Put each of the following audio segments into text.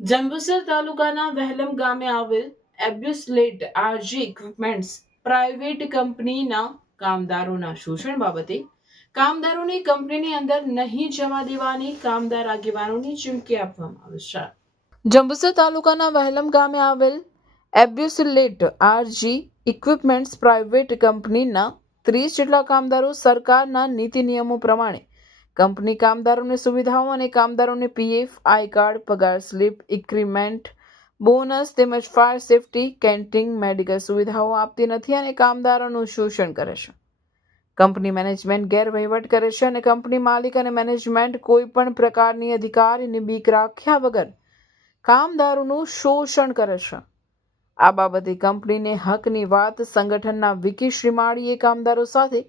જંબુસર તાલુકાના વહેલમ ગામે આવેલ એબ્યુસલેટ આરજી ઇક્વિપમેન્ટ્સ પ્રાઇવેટ કંપનીના કામદારોના શોષણ બાબતે કામદારોને કંપનીની અંદર નહીં જવા દેવાની કામદાર આગેવાનોની ચીમકી આપવામાં આવી છે. જંબુસર તાલુકાના વહેલમ ગામે આવેલ એબ્યુસલેટ આરજી ઇક્વિપમેન્ટ્સ પ્રાઇવેટ કંપનીના 30 જેટલા કામદારો સરકારના નીતિ નિયમો પ્રમાણે કંપની કામદારોને સુવિધાઓ અને કામદારોને પીએફ, આઈ કાર્ડ, પગાર સ્લીપ, ઇન્ક્રીમેન્ટ, બોનસ તેમજ ફાયર સેફટી, કેન્ટીન, મેડિકલ સુવિધાઓ આપતી નથી અને કામદારોનું શોષણ કરે છે. કંપની મેનેજમેન્ટ ગેરવહીવટ કરે છે અને કંપની માલિક અને મેનેજમેન્ટ કોઈ પણ પ્રકારની અધિકારીની બીક રાખ્યા વગર કામદારોનું શોષણ કરે છે. આ બાબતે કંપનીને હકની વાત સંગઠનના વિકી શ્રીમાળીએ કામદારો સાથે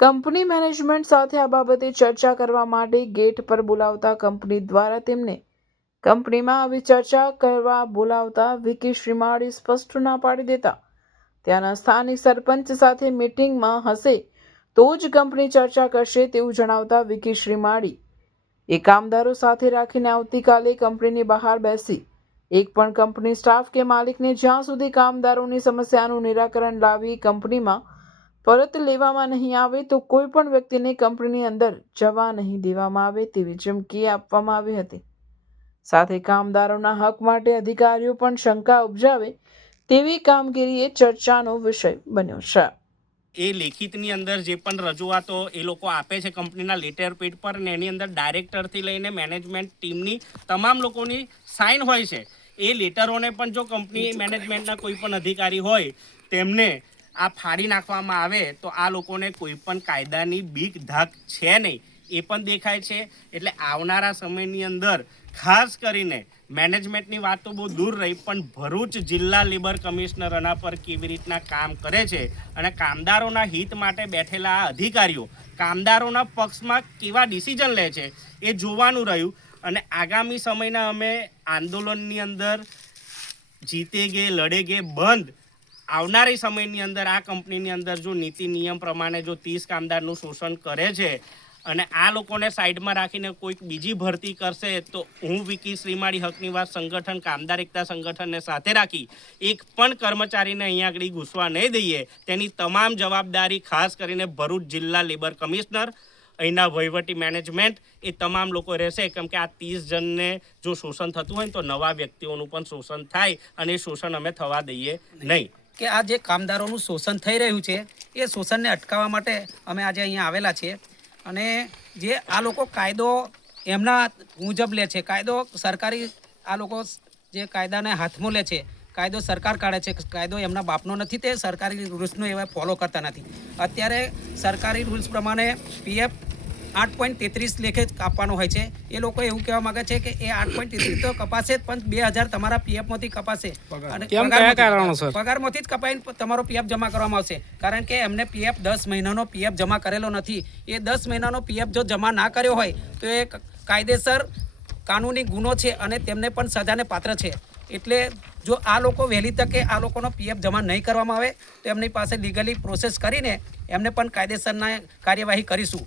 કંપની મેનેજમેન્ટ સાથે આ બાબતે ચર્ચા કરવા માટે ગેટ પર બોલાવતા કંપની દ્વારા તેમને કંપનીમાં આવી ચર્ચા કરવા બોલાવતા વિકી શ્રીમાળી સ્પષ્ટ ના પાડી દેતા ત્યાંના સ્થાનિક સરપંચ સાથે મીટિંગમાં હશે તો જ કંપની ચર્ચા કરશે તેવું જણાવતા વિકી શ્રીમાળી એ કામદારો સાથે રાખીને આવતીકાલે કંપનીની બહાર બેસી એક પણ કંપની સ્ટાફ કે માલિકને જ્યાં સુધી કામદારોની સમસ્યાનું નિરાકરણ લાવી કંપનીમાં પરત લેવામાં નહીં આવે તો કોઈ પણ વ્યક્તિને કંપનીની અંદર જવા નહીં દેવામાં આવે તેવી ચીમકી આપવામાં આવી હતી. સાથે કામદારોના હક માટે અધિકારીઓ પણ શંકા ઉપજાવે તેવી કામગીરી એ ચર્ચાનો વિષય બન્યો છે. એ લેખિતની અંદર જે પણ રજૂઆતો એ લોકો આપે છે કંપનીના લેટર પેડ પર ને એની અંદર ડાયરેક્ટરથી લઈને મેનેજમેન્ટ ટીમની તમામ લોકોની સાઇન હોય છે. એ લેટરોને પણ જો કંપની મેનેજમેન્ટના કોઈ પણ અધિકારી હોય તેમને આ ફાડી નાખવામાં આવે તો આ લોકોને કોઈ પણ કાયદાની બીક ધાક છે નહીં એ પણ દેખાય છે. એટલે આવનારા સમયની અંદર ખાસ કરીને મેનેજમેન્ટની વાત તો બહુ દૂર રહી પણ ભરૂચ જિલ્લા લેબર કમિશનર આના પર કેવી રીતના કામ કરે છે અને કામદારોના હિત માટે બેઠેલા આ અધિકારીઓ કામદારોના પક્ષમાં કેવા ડિસિઝન લે છે એ જોવાનું રહ્યું. અને આગામી સમયના અમે આંદોલનની અંદર જીતે ગે લડે ગે બંધ આવનારી સમયની અંદર આ કંપનીની અંદર જો નીતિ નિયમ પ્રમાણે જો 30 કામદારનું શોષણ કરે છે અને આ લોકોને સાઈડમાં રાખીને કોઈક બીજી ભરતી કરશે તો હું વિકી શ્રીમાળી હકની વાત સંગઠન કામદાર એકતા સંગઠનને સાથે રાખી એક પણ કર્મચારીને અહીંયા આગળ ઘૂસવા નહીં દઈએ તેની તમામ જવાબદારી ખાસ કરીને ભરૂચ જિલ્લા લેબર કમિશનર અહીંના વહીવટી મેનેજમેન્ટ એ તમામ લોકો રહેશે. કેમ કે આ 30 જણને જો શોષણ થતું હોય તો નવા વ્યક્તિઓનું પણ શોષણ થાય અને એ શોષણ અમે થવા દઈએ નહીં. કે આ જે કામદારોનું શોષણ થઈ રહ્યું છે એ શોષણને અટકાવવા માટે અમે આજે અહીંયા આવેલા છીએ અને જે આ લોકો કાયદો એમના મુજબ લે છે. કાયદો સરકારી આ લોકો જે કાયદાને હાથમાં લે છે, કાયદો સરકાર કાઢે છે, કાયદો એમના બાપનો નથી, તે સરકારી રૂલ્સનો એવા ફોલો કરતા નથી. અત્યારે સરકારી રૂલ્સ પ્રમાણે પીએફ 8.33 લેખે કાપવાનો હોય છે. એ લોકો એવું કહેવા માંગે છે કે એ 8.33 તો કપાશે જ પણ 2000 તમારા પીએફમાંથી કપાશે અને પગારમાંથી જ કપાઈને તમારો પીએફ જમા કરવામાં આવશે. કારણ કે એમને પીએફ 10 મહિનાનો પીએફ જમા કરેલો નથી. એ 10 મહિનાનો પીએફ જો જમા ના કર્યો હોય તો એ કાયદેસર કાનૂની ગુનો છે અને તેમને પણ સજાને પાત્ર છે. એટલે જો આ લોકો વહેલી તકે આ લોકોનો પીએફ જમા નહીં કરવામાં આવે તો એમની પાસે લીગલી પ્રોસેસ કરીને એમને પણ કાયદેસરના કાર્યવાહી કરીશું.